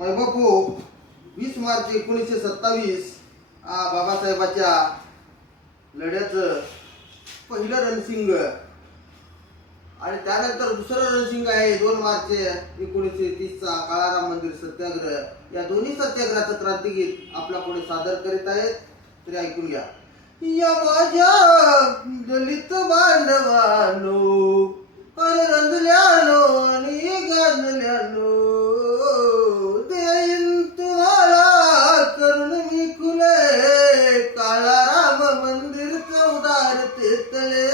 मग बापू 20 मार्च 1927 बाबासाहेबाच्या लढ्याचं पहिलं रणसिंग आणि त्यानंतर दुसरं रणसिंग आहे 2 मार्च 1930 चा काळाराम मंदिर सत्याग्रह. या दोन्ही सत्याग्रहाचं क्रांतिगीत आपल्या पुढे सादर करीत आहेत, तरी ऐकून घ्या. या माझ्या दलित बांधवानो अरे रंजल्यानो आणि गांजल्यानो देईन तुम्हाला करून मी खुले काळाराम मंदिर चौदार तेतळे,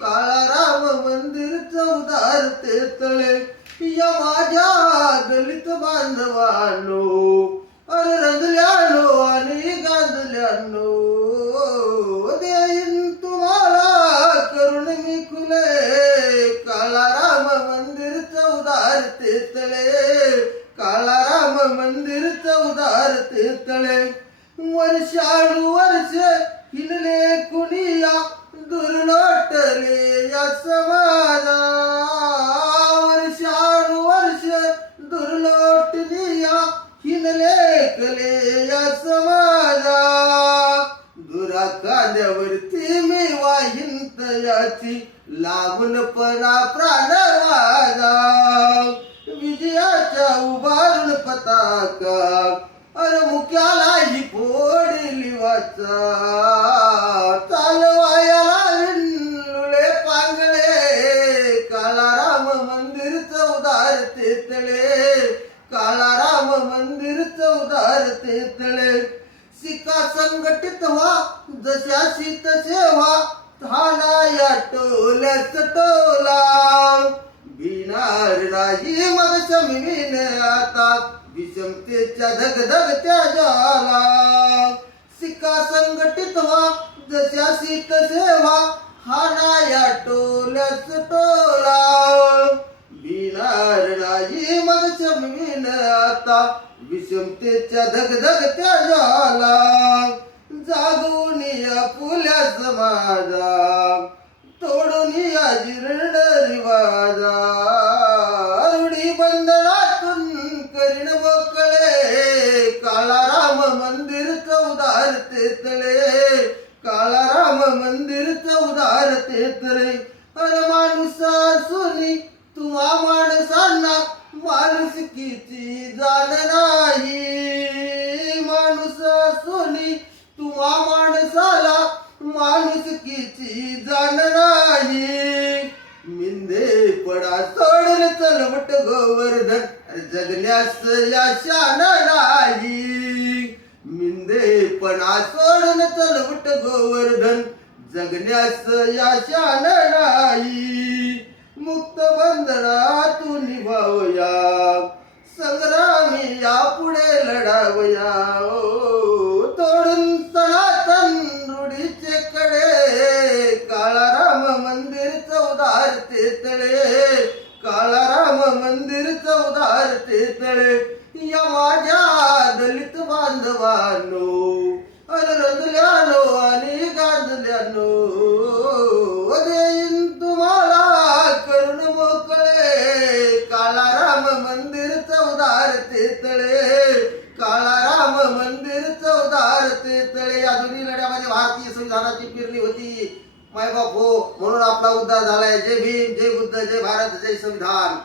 काळाराम मंदिर चौदार तेतळे. या माझ्या दलित बांधवानो अरे रंजल्यानो आणि गांजल्यानो देईन तुम्हाला करून मी खुले काळाराम मंदिर चौदार तेतळे, काळाराम मंदिर चौदार तेतळे. वर्षानुवर्ष हिंडले कुणिया दुर्लोटले या समाजा, वर्षानुवर्ष दुर्लोटलिया हिंडले कले या समाजा. दुराखाद्यावरती मी वाहिन तयाची लागून पणा प्राण माझा, विजयाच्या उभारून पताका अरे मुक्यालाही फोडली वाचा. चालवायाला विणले पांगळे काळाराम मंदिर चौदार तेतळे, काळाराम मंदिर चौदार तेतळे. शिका संघटित व्हा जशाशी तसे व्हा, ठाणा या टोल्याच टोला भिनार नाही मग शमीन आता विषमतेच्या धगधगत्या ज्वाला. शिका संघटित व्हा जशाशी तसे व्हा, ठाणा या टोल्याच टोला भिनार नाही मग शमीन आता विषमतेच्या धगधगत्या ज्वाला. जागून या फुल्या समाजा तोडून या जीर्ण रिवाजा, रूढी बंधनातून करीन मोकळे काळाराम मंदिर चौदार तेतळे, काळाराम मंदिर चौदार तेतळे. अरे माणसा सुनी तुम्हा माणसांना माणुसकीची जाण नाही, माणसा सुनी तुम्हा माणसाला माणुसकीची जाण नाही. मिंदे पडा सोडून चलवट गोवर्धन जगण्यास या शान नाही, मिंदेपणा सोडून चलवट गोवर्धन जगण्यास या शान नाही. मुक्त बंधनातून निभावया संग्रामी या पुढे लढावया, तोडून सनातन रूढीचे कडे काळाराम मंदिर चौदार तेतळे, काळाराम मंदिर चौदार तेतळे. या माझ्या दलित बांधवांनो अरे रंजल्यानो आणि गांजल्यानो देईन तुम्हाला करून मोकळे काळाराम मंदिर चौदार तेतळे, काळाराम मंदिर चौदार तेतळे. या दोन्ही लढ्यामध्ये भारतीय संविधानाची पेरणी होती मायबाप हो, म्हणून आपला उद्धार झालाय. जय भीम, जय बुद्ध, जय भारत, जय संविधान.